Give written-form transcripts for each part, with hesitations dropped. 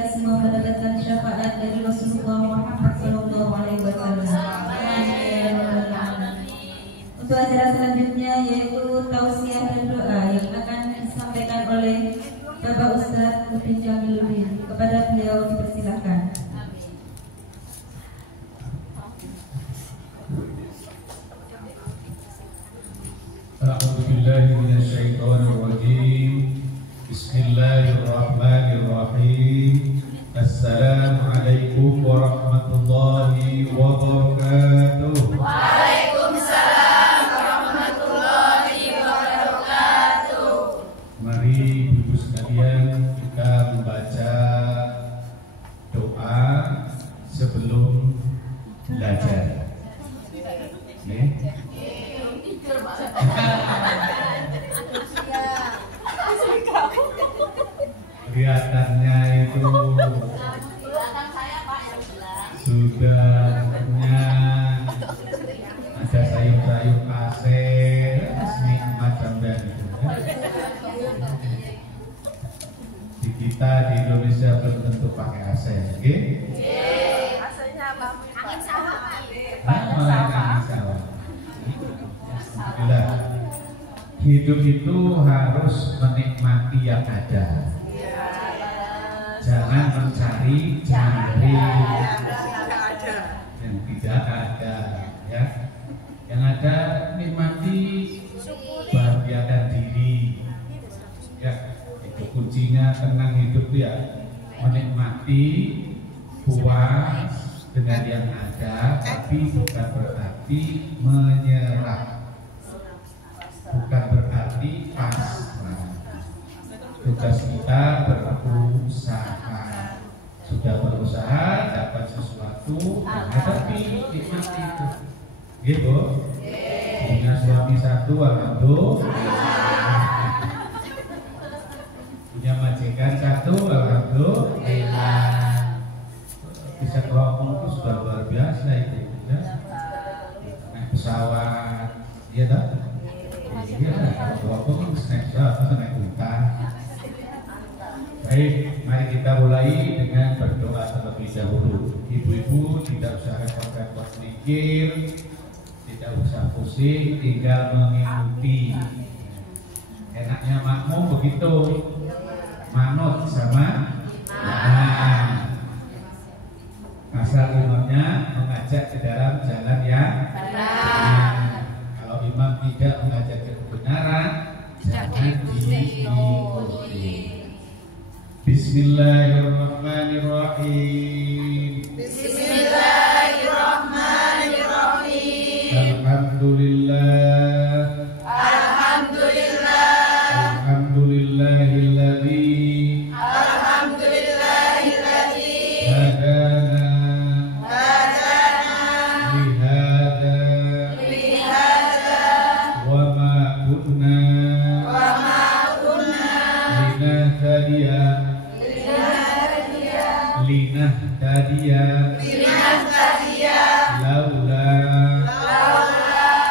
kita semua mendapatkan syafaat dari Rasulullah Muhammad SAW. Amin. Untuk acara selanjutnya yaitu tausiah dan doa yang akan disampaikan oleh Bapak Ustadz Udin Jamiluddin. Kepada beliau dipersilakan. A'udzubillahi minasyaitonirrajim. Bismillahirrahmanirrahim. Assalamualaikum warahmatullahi wabarakatuh. Waalaikumsalam warahmatullahi wabarakatuh. Mari Ibu sekalian kita membaca doa sebelum belajar. Kelihatannya itu sudah kenyang, ada sayur-sayur kasih, macam dan itu. Di kita di Indonesia belum tentu pakai AC, oke? AC-nya apa? Angin sawah. Angin sawah. Alhamdulillah. Hidup itu harus menikmati yang ada. Jangan mencari yang tidak ada, ya. Yang ada nikmati, bahagiakan diri. Ya, itu kuncinya tenang hidup ya. Menikmati, puas dengan yang ada, tapi bukan berarti menyerah. Bukan berarti pasrah. Tugas kita berusaha. Sudah berusaha dapat sesuatu, tapi nikmati itu. Gitu. Punya suami satu, alhamdulillah. Punya majikan satu, alhamdulillah. Bisa ngomong itu sudah luar biasa itu, ya. Naik pesawat, iya tak? Iya, ngomong naik pesawat, naik hutan. Baik, mari kita mulai dengan berdoa terlebih dahulu. Ibu-ibu tidak usah repot-repot mikir, tidak usah pusing, tinggal mengikuti. Enaknya makmum begitu, manut sama asal imamnya mengajak ke dalam jalan yang benar. Kalau imam tidak mengajak ke kebenaran, jangan diikuti. Bismillahirrahmanirrahim. Bismillahirrahmanirrahim. Alhamdulillah. Alhamdulillah. Alhamdulillahilladzi. Alhamdulillahilladzi. Hadana. Lihada. Wa ma kunna. Linahtadiya laula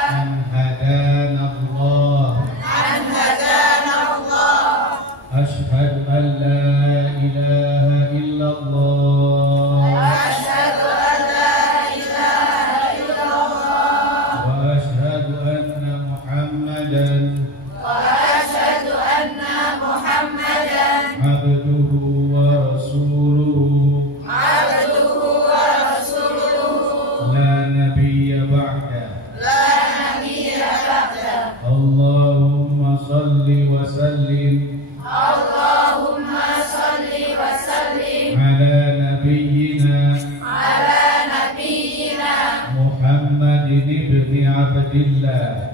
an hadanallah. Asyhadu an la ilaha illallah. Wa asyhadu anna Muhammadan abduhu wa rasuluhu. La nabiyya ba'da. Allahumma salli wa sallim ala nabiyyina Muhammadin ibni Abdillah.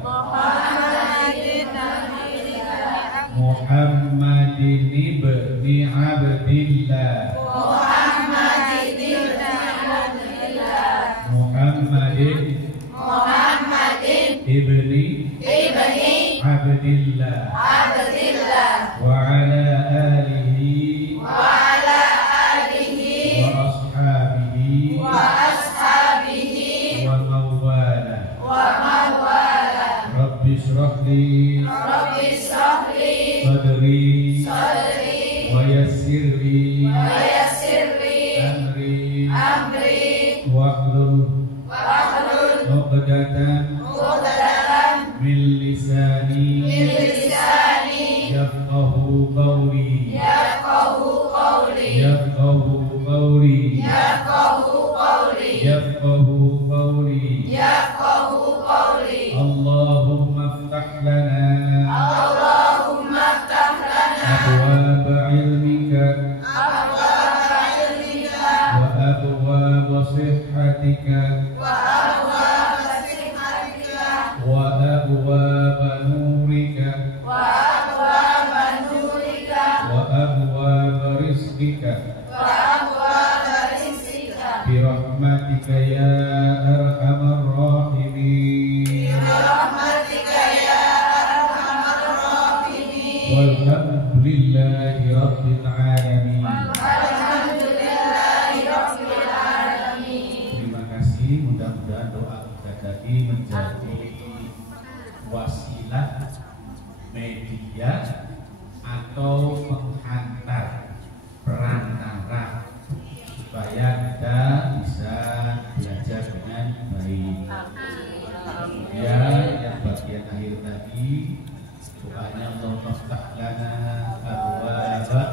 Muhammadin ibni Abdillah. Muhammadin ibni Abdillah. Wa ala alihi wa ashabihi wa mawala. Rabbi shrah li sadri wa yassir li yafqahu qawli, yafqahu qawli, yafqahu qawli, yafqahu qawli. yafqahu qawli. Allahumma iftah lana Allahumma iftah lana abwaab ilmika abwaaba ilmika wa abwaab sihhatika wa abwaaba sihhatika wa abwaab nurika wa abwaaba nurika wa abwaab rizqika wa abwaaba rizqika birahmatika ya arhamar rahimin. birahmatika ya arhamar rahimin. Walhamdulillahi rabbil alamin. Alhamdulillahi rabbil alamin. Terima kasih, mudah-mudahan doa kita tadi menjadi wasilah media atau penghantar perantara supaya kita bisa belajar dengan baik. Kemudian yang bagian akhir tadi doanya Allahumma iftah lana abwaaba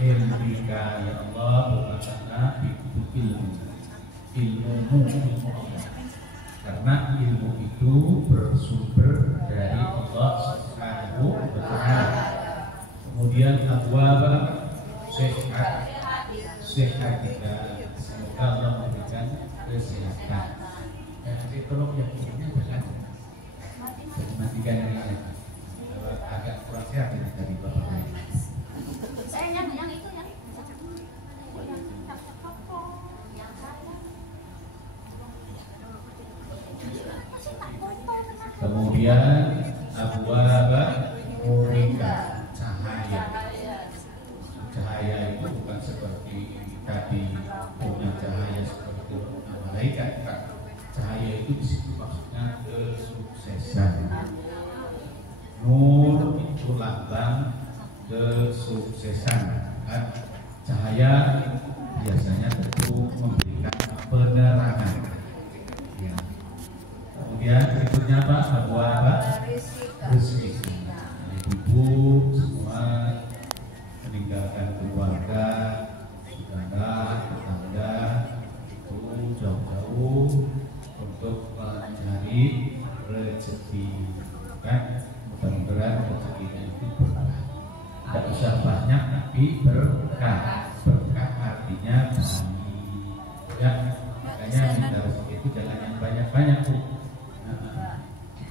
ilmika, ya Allah bukakanlah pintu ilmumu, karena ilmu itu bersumber dari Allah Subhanahu wa Ta'ala. Kemudian abwaaba sehat kita, semoga Allah memberikan kesehatan. Jadi tolong yang ini jangan matikan yang ini, agak kurang sehat ini dari bapak. Yang itu yang Kemudian abwaaba nurika, cahaya. Cahaya itu bukan seperti tadi punya cahaya seperti malaikat, kan? Cahaya itu di situ maksudnya kesuksesan. Nur itu lambang kesuksesan, kan? Cahaya biasanya tentu memberikan penerangan. Ya. Kemudian berikutnya apa? Abwaaba rezeki. Ibu semua meninggalkan keluarga, saudara, tetangga itu jauh-jauh untuk mencari rezeki, kan? Mudah-mudahan rezekinya itu berkah. Tidak usah banyak tapi berkah. Berkah artinya baik. Ya, makanya minta rezeki itu jangan yang banyak-banyak tuh.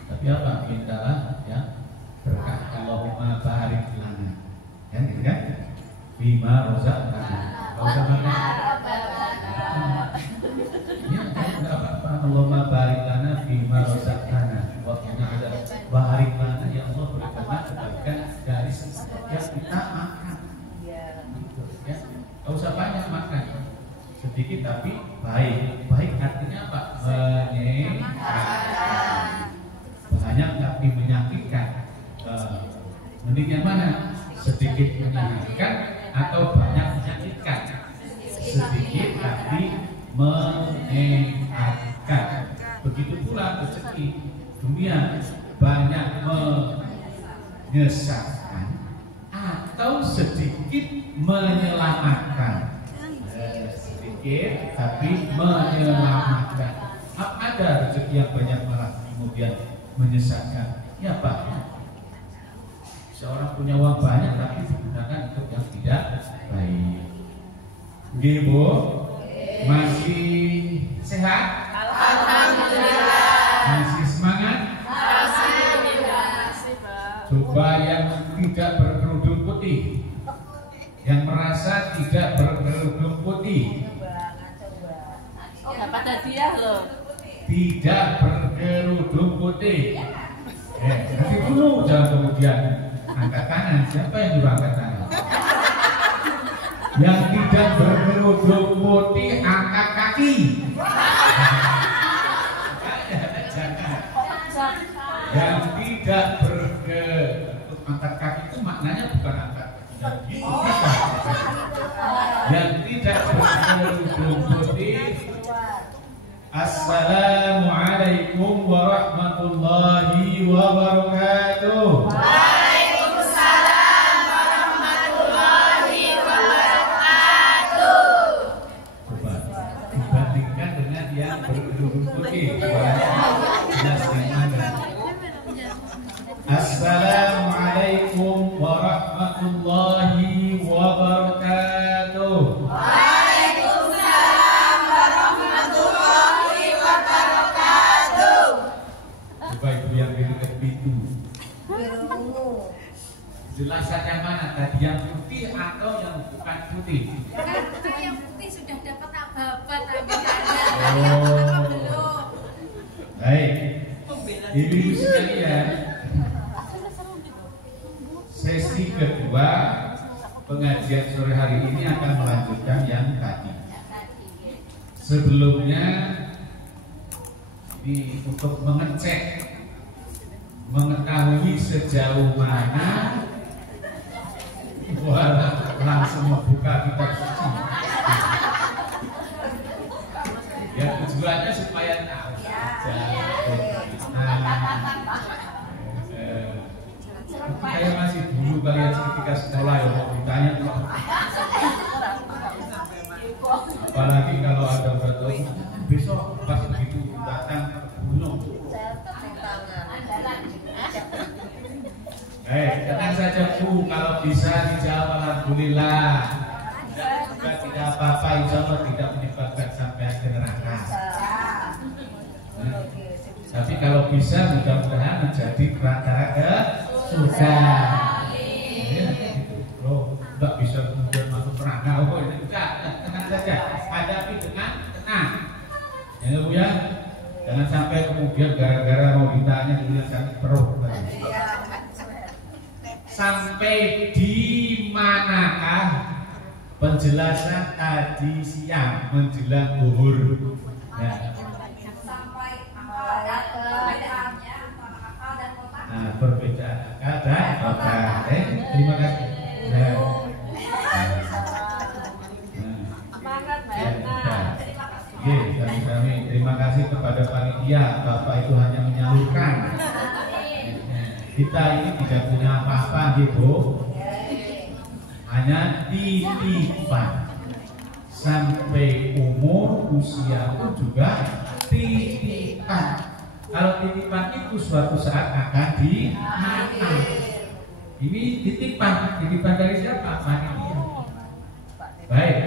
Tapi apa? Mintalah ya berkah. Allahumma barik lana. Kan gitu kan? Bima rozaqtana. Enggak usah banyak. Ya, enggak apa-apa. Allahumma barik lana bima rozaqtana. Waktunya ada barik lana, ya Allah berikanlah kebaikan dari yang kita makan. Gitu, ya. Enggak usah banyak makan. Sedikit tapi baik. Baik artinya apa? Menyehatkan. Banyak tapi menyakitkan. Mending yang mana? Sedikit menyenangkan atau banyak menyakitkan? Sedikit tapi menyehatkan. Begitu pula rezeki dunia, banyak menyesatkan atau sedikit menyelamatkan. Sedikit tapi menyelamatkan. Ada rezeki yang banyak malah kemudian menyesatkan. Ya banyak. Seorang punya uang banyak tapi digunakan untuk yang tidak baik. Nggih, Bu? Masih sehat? Alhamdulillah. Masih semangat? Alhamdulillah. Coba yang tidak berkerudung putih, yang merasa tidak berkerudung putih, Dapat hadiah loh. tidak berkerudung putih. Nanti dulu, jangan kemudian angkat tangan. Siapa yang juga angkat tangan? Yang tidak berkerudung putih angkat kaki. Yang tidak angkat kaki itu maknanya bukan angkat kaki. Yang tidak berkerudung putih. Assalamualaikum warahmatullahi wabarakatuh. Waalaikumsalam warahmatullahi warahmatullahi wabarakatuh. Waalaikumsalam warahmatullahi wabarakatuh. Bapak Ibu yang di dekat pintu, jelasan yang mana tadi, yang putih atau yang bukan putih? Kan yang putih sudah dapat ababat agak-agak. Oh. Belum. Baik, ibu-ibu sekalian, sesi kedua pengajian sore hari ini akan melanjutkan yang tadi. Sebelumnya ini untuk mengetahui sejauh mana langsung membuka kitab suci. Ya tujuannya supaya tahu saja. Saya masih dulu kalian ketika sekolah ya mau ditanya, apalagi kalau ada berat besok pas begitu datang ke gunung. Tenang saja Bu, kalau bisa dijawab alhamdulillah. Juga tidak apa-apa, insya Allah tidak menyebabkan sampai ke neraka. Tapi kalau bisa mudah-mudahan menjadi perantara ke surga. Loh, enggak bisa kemudian masuk neraka. Oh, ini enggak, tenang saja. Hadapi dengan tenang. Ya Bu ya. Jangan sampai kemudian gara-gara mau ditanya kemudian sakit perut. Sampai di manakah penjelasan tadi siang menjelang zuhur? Ya. Nah, perbedaan akal dan otak. Terima kasih. Kami terima kasih kepada panitia. Bapak itu hanya menyalurkan. Kita ini tidak punya apa-apa, gitu. Hanya titipan. Sampai umur usia pun juga titipan. Kalau titipan itu suatu saat akan dimakan. Ini titipan dari siapa? Panitia. Baik,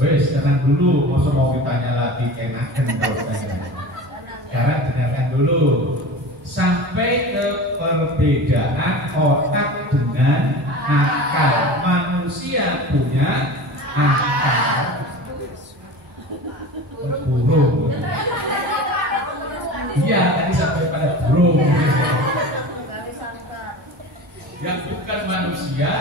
wes tenang dulu. Mau ditanya lagi enakan terus. Sekarang dengarkan dulu. Sampai ke perbedaan otak dengan akal. Manusia punya akal. Burung. Iya, tadi sampai pada burung. Yang bukan manusia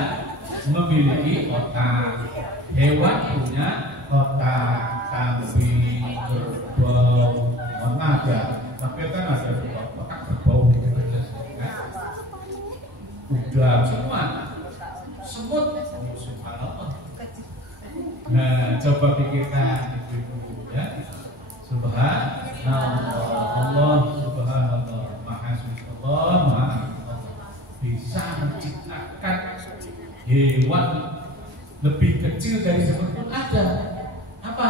memiliki otak. Hewan punya otak. Kambing, kerbau, mana ada? Tapi kan ada otak kerbau gitu. Udah semua. Semut. Subhanallah. Nah, coba pikirkan itu ya. Subhanallah. Allah subhanallah, maha suci Allah, maha Allah bisa menciptakan hewan lebih kecil dari semut pun ada. Apa?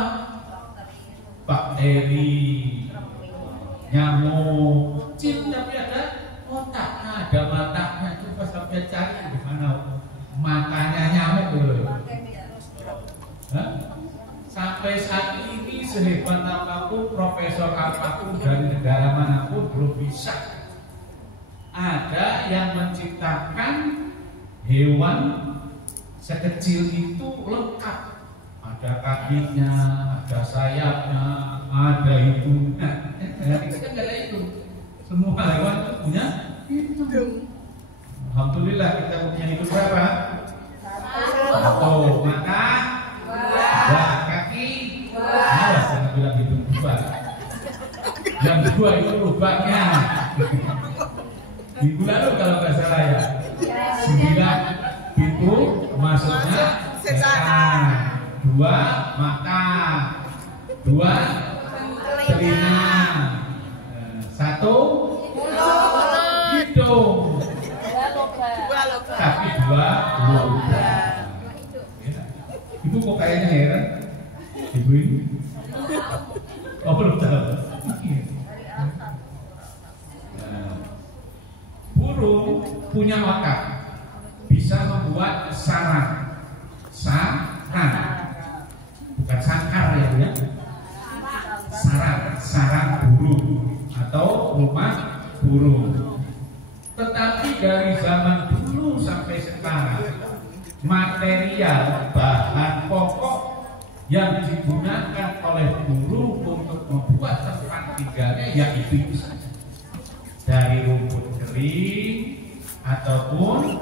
Bakteri, nyamuk, kecil tapi ada otaknya, ada matanya. Coba sampai cari di mana matanya nyamuk dulu. Sampai saat ini sehebat apapun, profesor apapun dari negara manapun belum bisa ada yang menciptakan hewan sekecil itu lengkap. Ada kakinya, ada sayapnya, ada hidungnya. Kita kan nggak ada itu. Semua hewan itu punya hidung. Alhamdulillah kita punya hidung berapa? Satu, mata, dua, kaki, jangan bilang hidung dua. Yang dua itu lubangnya. Minggu lalu kalau nggak salah ya, 9 pintu masuknya setan, 2 mata, 2 telinga, 1 hidung, tapi 2 lubang. Ibu kok kayaknya heran? Ibu ini? Oh belum tahu. Burung punya otak, bisa membuat sarang. sarang, bukan sangkar ya, sarang burung atau rumah burung. Tetapi dari zaman dulu sampai sekarang, material bahan pokok yang digunakan oleh burung untuk membuat tempat tinggalnya yaitu itu saja, dari rumput kering ataupun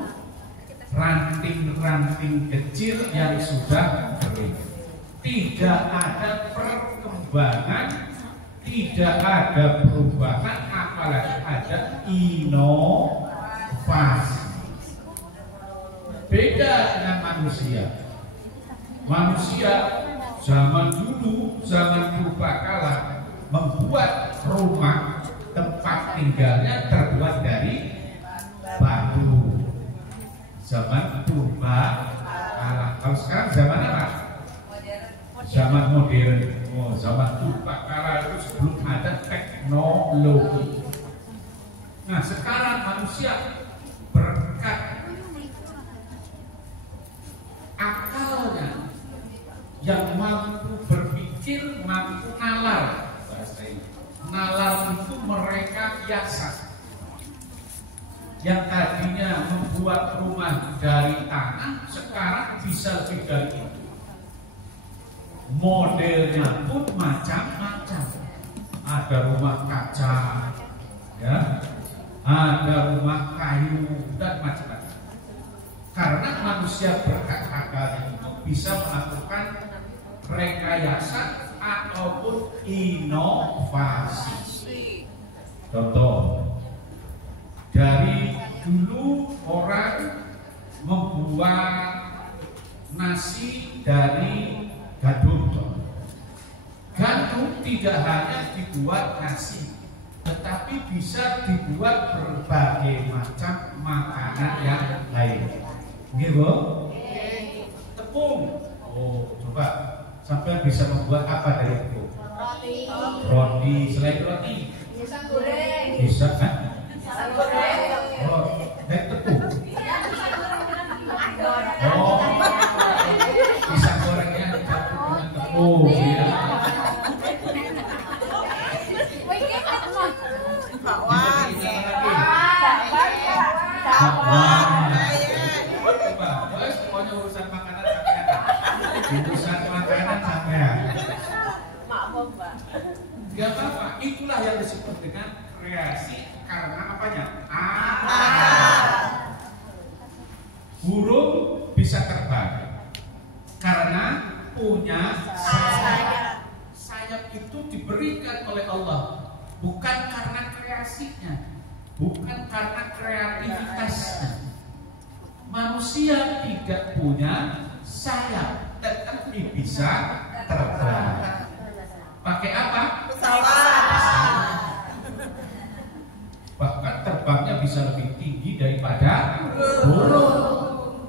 ranting-ranting kecil yang sudah kering. Tidak ada perkembangan, tidak ada perubahan, apalagi ada inovasi. Beda dengan manusia. Manusia zaman dulu, zaman purbakala membuat rumah tempat tinggalnya terbuat dari batu. Zaman purbakala. Kalau sekarang zaman apa? Zaman modern. Oh, zaman purbakala itu sebelum ada teknologi. Nah, sekarang manusia berkat akalnya yang mampu berpikir, mampu nalar. Nalar itu mereka biasa. Yang tadinya membuat rumah dari tanah, sekarang bisa lebih dari itu. Modelnya pun macam-macam. Ada rumah kaca, ya, ada rumah kayu dan macam-macam. Karena manusia berhak akal itu bisa melakukan rekayasa ataupun inovasi. Contoh, dari dulu orang membuat nasi dari gandum. Gandum tidak hanya dibuat nasi, tetapi bisa dibuat berbagai macam makanan yang lain. Gitu? Tepung. Oh, coba sampai bisa membuat apa dari tepung? Roti. Roti. Selain roti? Pisang goreng. Bisa kan? Pisang goreng. Oh, dari tepung. Oh, pisang gorengnya dicampur dengan tepung. Ya. Bakwan. Pokoknya urusan makanan sampean. Urusan makanan sampean. Maaf, Mbak. Gak apa-apa, itulah yang disebut dengan kreasi karena apanya? Burung bisa terbang karena punya sayap. Sayap itu diberikan oleh Allah, bukan karena kreasinya, bukan karena kreativitasnya. Manusia tidak punya sayap, tetapi bisa terbang. Pakai apa? Pesawat. Bahkan terbangnya bisa lebih tinggi daripada burung.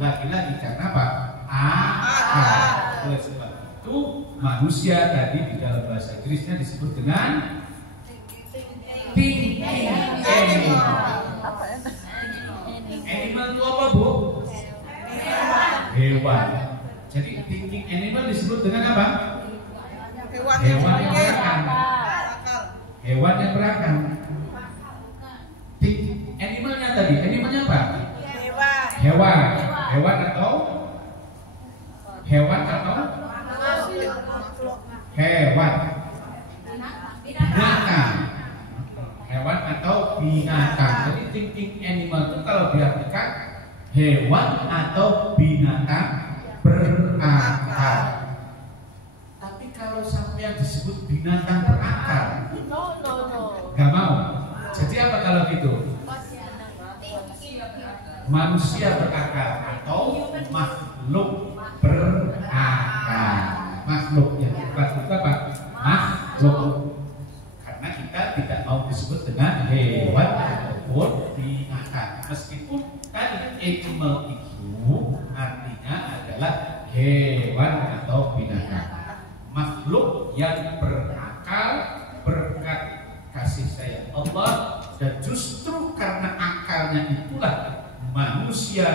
Lagi-lagi karena apa? Oleh sebab itu manusia tadi di dalam bahasa Inggrisnya disebut dengan thinking animal. Animal itu apa, Bu? Hewan. Jadi thinking animal disebut dengan apa? Hewan yang berakal. Hewan yang berakal. Animalnya tadi, animalnya apa? Hewan. Hewan atau hewan. Binatang. Hewan atau binatang. Jadi thinking animal itu kalau diartikan hewan atau binatang berakal. Tapi kalau sampai yang disebut binatang berakal, nggak mau. Jadi apa kalau gitu? Manusia berakal atau makhluk berakal. Makhluk yang dimaksud apa? Makhluk. Karena kita tidak mau disebut dengan hewan ataupun binatang. Meskipun tadi animal itu artinya adalah hewan atau binatang. Makhluk yang berakal berkat kasih sayang Allah, dan justru karena akalnya itulah manusia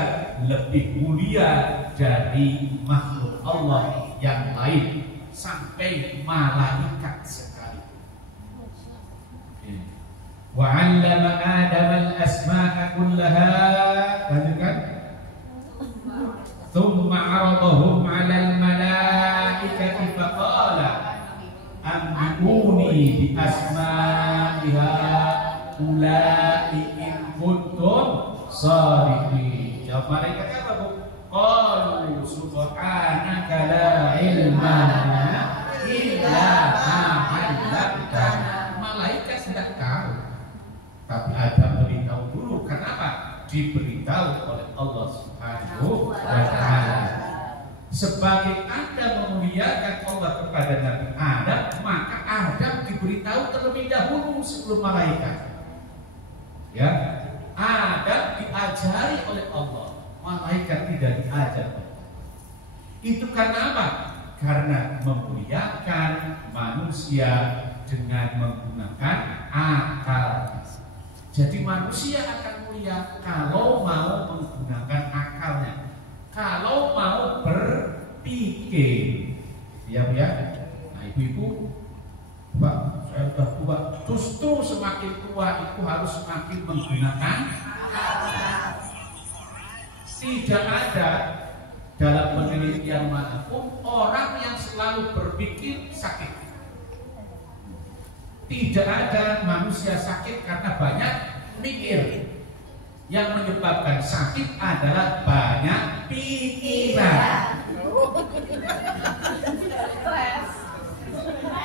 lebih lebih mulia dari makhluk Allah yang lain sampai malaikat sekali. Wa 'allama Adam al-asma'a kullaha, lanjutkan. Thumma 'aradahum 'ala al-malaikati faqala anbi'uni bi asma'iha ulai in kuntum shadiqin. Jawab malaikatnya apa, Bu? Qalu subhanaka la ilma lana illa ma 'allamtana. Malaikat tidak tahu, tapi Adam beritahu dulu. Kenapa? Diberitahu oleh Allah Subhanahu wa Ta'ala. Sebagai Anda memuliakan Allah kepada Nabi Adam, maka Adam diberitahu terlebih dahulu sebelum malaikat. Ya, Adam diajari oleh Allah, malaikat tidak diajar. Itu karena apa? Karena memuliakan manusia dengan menggunakan akal. Jadi manusia akan mulia kalau mau menggunakan akalnya, kalau mau berpikir. Ya Bu ya. Nah ibu-ibu, Pak, saya sudah tua. Justru semakin tua itu harus semakin menggunakan akal. Tidak ada dalam penelitian manapun orang yang selalu berpikir sakit. Tidak ada manusia sakit karena banyak mikir. Yang menyebabkan sakit adalah banyak pikiran.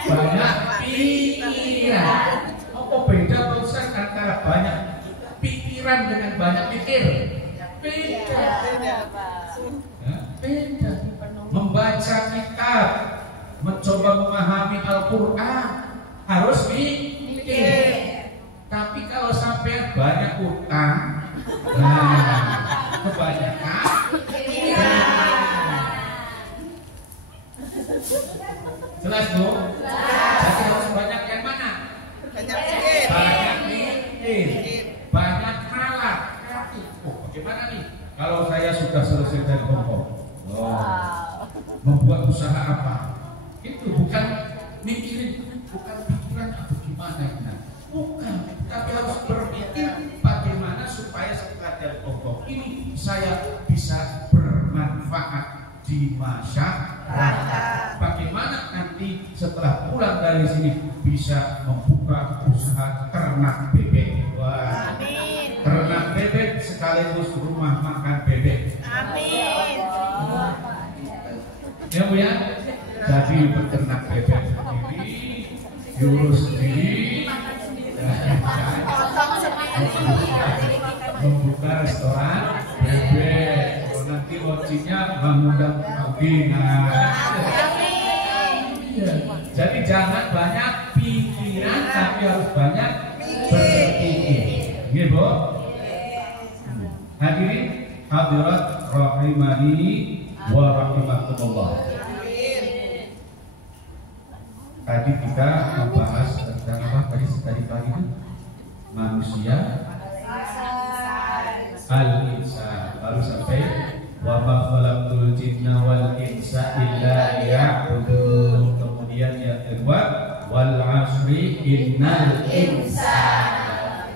Banyak pikiran. Apa beda Ustaz antara banyak pikiran dengan banyak mikir? Beda. Beda. Membaca kitab, mencoba memahami Al-Quran harus mikir. Tapi kalau sampai banyak utang, nah kebanyakan jelas Bu? Jadi harus banyak yang mana? Banyak pikir. Banyak mikir, banyak nalar. Oh, bagaimana nih? Kalau saya sudah selesai dari Hongkong, membuat usaha apa? Itu bukan mikirin, bukan pikiran atau gimana ya. Bukan, tapi harus berpikir bagaimana supaya setelah dari Hongkong ini saya bisa bermanfaat di masyarakat. Bagaimana nanti setelah pulang dari sini bisa membuka usaha ternak bebek. Wah, amin. Ternak bebek sekaligus rumah makan bebek. Amin. Ya Bu ya. Jadi beternak bebek sendiri, diurus sendiri, membuka restoran bebek. Nanti ocinya mengundang Audina. Jadi jangan banyak pikiran, tapi harus banyak berpikir. Gitu Bu. Hadirin hadirat rahimani wa rahimakumullah. Tadi kita membahas tentang apa tadi pagi itu? Manusia, al-insan. Baru sampai wa ma khalaqtul jinna wal insa illa liya'budun. Kemudian yang kedua wal 'asri innal insana.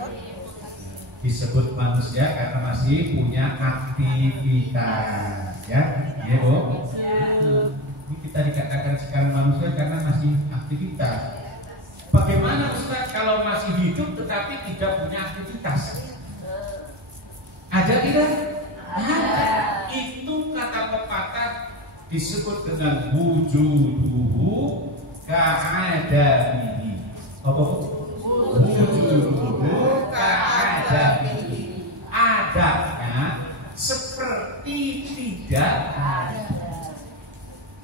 Disebut manusia karena masih punya aktivitas, ya, ya Bu. Ini kita dikatakan sekarang manusia karena masih aktivitas. Bagaimana Ustaz kalau masih hidup tetapi tidak punya aktivitas? Ada tidak? Ada. Itu kata pepatah disebut dengan wujuduhu ka'adamihi. Apa? Wujuduhu ka'adamihi. Adanya seperti tidak ada.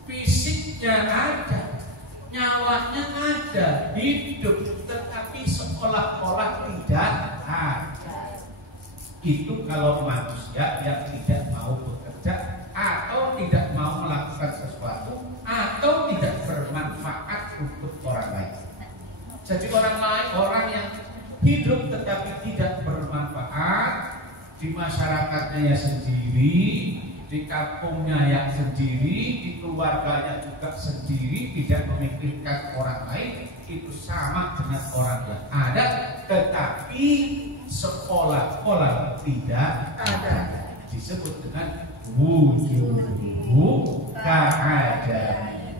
Fisiknya ada, nyawanya ada, hidup, tetapi seolah-olah tidak ada. Itu kalau manusia yang tidak mau bekerja atau tidak mau melakukan sesuatu atau tidak bermanfaat untuk orang lain. Jadi orang yang hidup tetapi tidak bermanfaat di masyarakatnya sendiri sendiri, di kampungnya yang sendiri, di keluarganya juga sendiri, tidak memikirkan orang lain, itu sama dengan orang yang ada, tetapi seolah-olah tidak ada. Disebut dengan wujudu keadaan.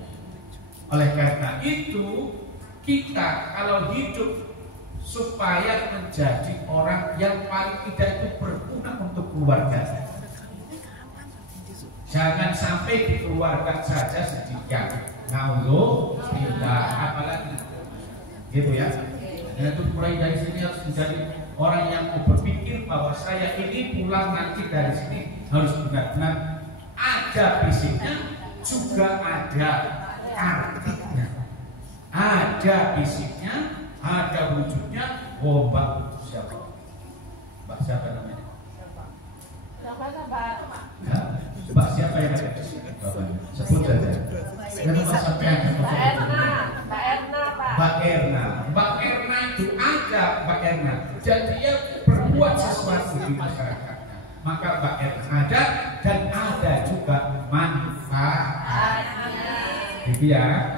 Oleh karena itu, kita kalau hidup supaya menjadi orang yang paling tidak itu berguna untuk keluarga. Jangan sampai di keluarga saja sedikit. Naudzubillah, apalagi gitu ya. Dan itu mulai dari sini harus menjadi orang yang berpikir bahwa saya ini pulang nanti dari sini harus benar-benar ada fisiknya, juga ada artinya. Ada fisiknya, ada wujudnya. Oh, Mbak siapa? Mbak siapa namanya? Ya, Mbak siapa yang ada di sini? Sebut saja. Kenapa sampai ada Mbak Erna, Pak. Mbak Erna itu ada Mbak Erna. Jadi dia berbuat sesuatu di masyarakatnya. Maka Mbak Erna ada dan ada juga manfaat. Gitu ya.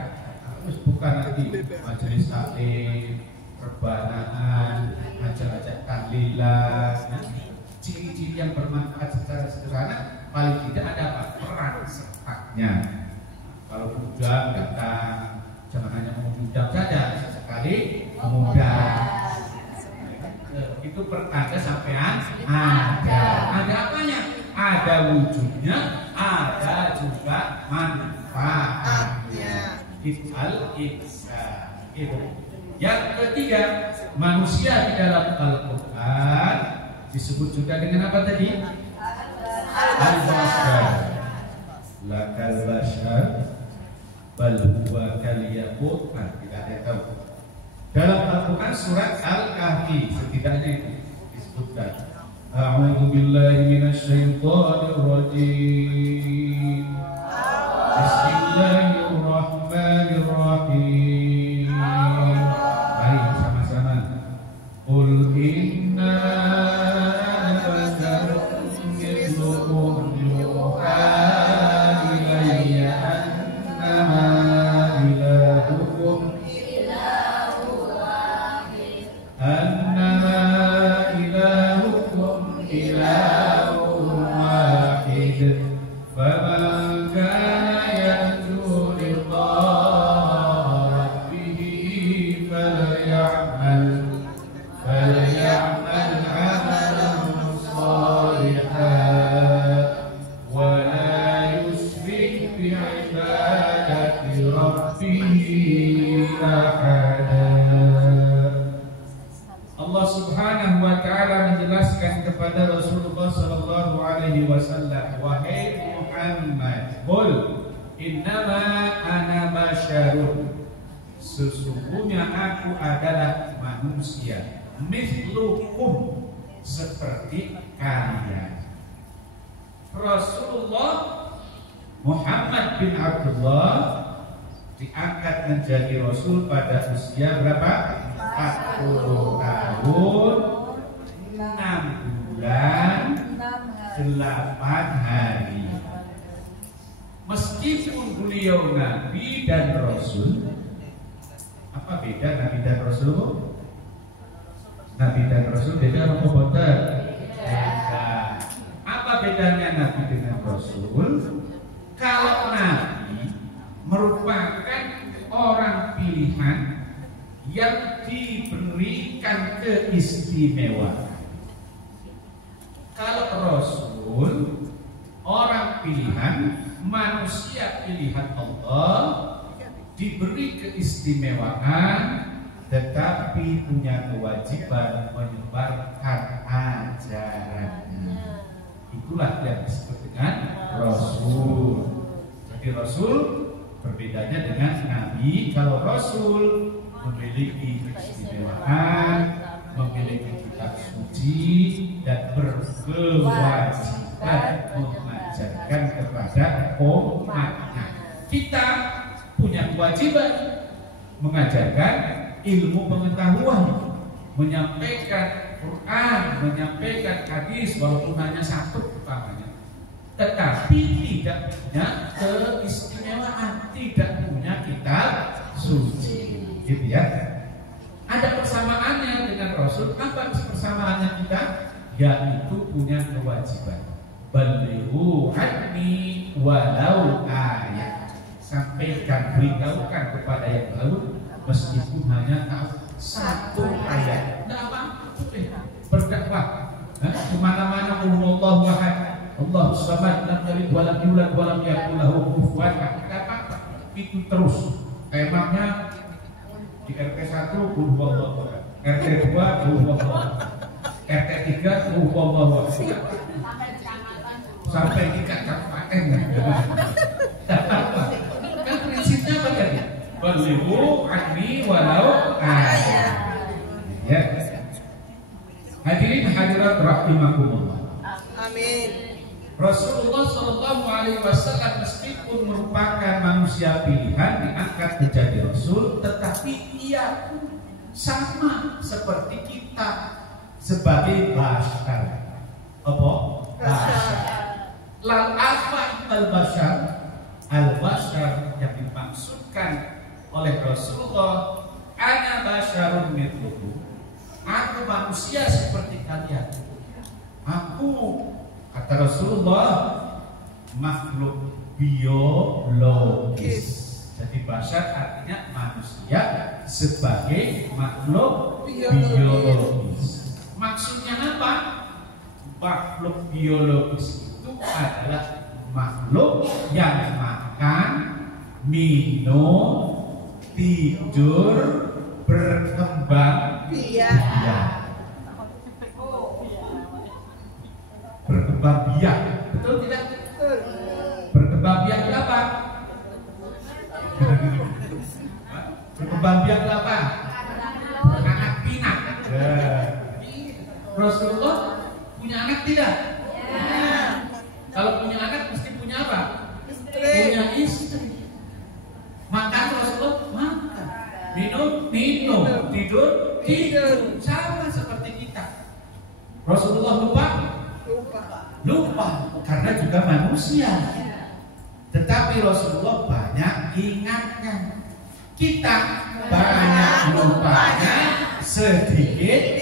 Terus bukan nanti majelis taklim, perbanaan, acara-acara tahlilan, ciri-ciri yang bermanfaat secara sederhana, paling tidak ada apa? Peran sertanya. Kalau undang datang, jangan hanya mengundang saja, sesekali mengundang. Itu pertanda sampean ada. Ada apanya? Ada wujudnya, ada juga manfaatnya. Al-ihsan. Yang ketiga, manusia di dalam Al-Quran disebut juga dengan apa tadi? Al-bashar. Lakal bashar bal huwa kal yaqut. Tidak ada tahu. Dalam Al-Quran surat Al-Kahfi setidaknya itu disebutkan. A'udzu billahi minasyaitonir rajim. Bismillahirrahmanirrahim. Mari sama-sama. Qul inna basharun mithlukum yuha ilayya annama ilahukum ilahun wahid. Faman kana yarju liqa'a rabbih falya'mal 'amalan shalihan wa la yusyrik bi'ibadati rabbih ahada. Allah Subhanahu wa taala menjelaskan kepada Rasulullah sallallahu alaihi wasallam, wahai Muhammad, qul innama ana basyarun, sesungguhnya aku adalah manusia, mithlukum, seperti kalian. Rasulullah Muhammad bin Abdullah diangkat menjadi Rasul pada usia berapa? 40 tahun 6 bulan 8 hari. Meskipun beliau Nabi dan Rasul, apa beda Nabi dan Rasul? Nabi dan Rasul beda apa betul? Beda. Apa bedanya Nabi dengan Rasul? Kalau Nabi merupakan orang pilihan yang diberikan keistimewaan. Kalau Rasul orang pilihan, manusia pilihan Allah, diberi keistimewaan, tetapi punya kewajiban menyebarkan ajarannya. Itulah yang disebut dengan Rasul. Jadi Rasul berbedanya dengan Nabi. Kalau Rasul memiliki keistimewaan, memiliki kitab suci, dan berkewajiban mengajarkan kepada umatnya. Kita punya kewajiban mengajarkan ilmu pengetahuan, menyampaikan Quran, menyampaikan hadis, walaupun hanya satu utamanya, tetapi tidak punya keistimewaan, tidak punya kitab suci, gitu ya. Ada persamaannya dengan Rasul. Apa persamaannya kita? Yaitu punya kewajiban. Balighu anni walau ayat. Sampaikan, beritahukan kepada yang lalu meskipun hanya tahu satu ayat. Tidak apa-apa, berdakwah. Kemana-mana Allahu ahad, Allahu samad, lam yalid wa lam yulad wa lam yakul lahu kufuwan ahad. Tidak apa-apa. Itu terus. Temanya di RT 1 Allahu ahad, RT 2 Allahu ahad, RT 3 Allahu ahad. Sampai di kabupaten. Tidak apa-apa. Kan prinsipnya apa tadi? Balighu anni walau ayat. Ya. Hadirin hadirat rahimakumullah. Amin. Rasulullah Shallallahu Alaihi Wasallam meskipun merupakan manusia pilihan diangkat menjadi Rasul, tetapi ia sama seperti kita sebagai bashar. Apa? Bashar. Lal apa al-bashar? Al-bashar yang dimaksudkan oleh Rasulullah, ana basyarun mithlukum. Aku manusia seperti kalian. Aku, kata Rasulullah, makhluk biologis. Jadi bashar artinya manusia sebagai makhluk biologis. Maksudnya apa? Makhluk biologis itu adalah makhluk yang makan, minum, tidur, berkembang biak. Berkembang biak, betul tidak? Berkembang biak itu apa? Berkembang biak itu apa? Anak pinak. Rasulullah punya anak tidak? Kalau punya anak mesti punya apa? Punya istri. Makan Rasulullah makan, minum, tidur. Sama seperti kita. Rasulullah lupa karena juga manusia. Tetapi Rasulullah banyak ingatnya. Kita banyak lupanya, sedikit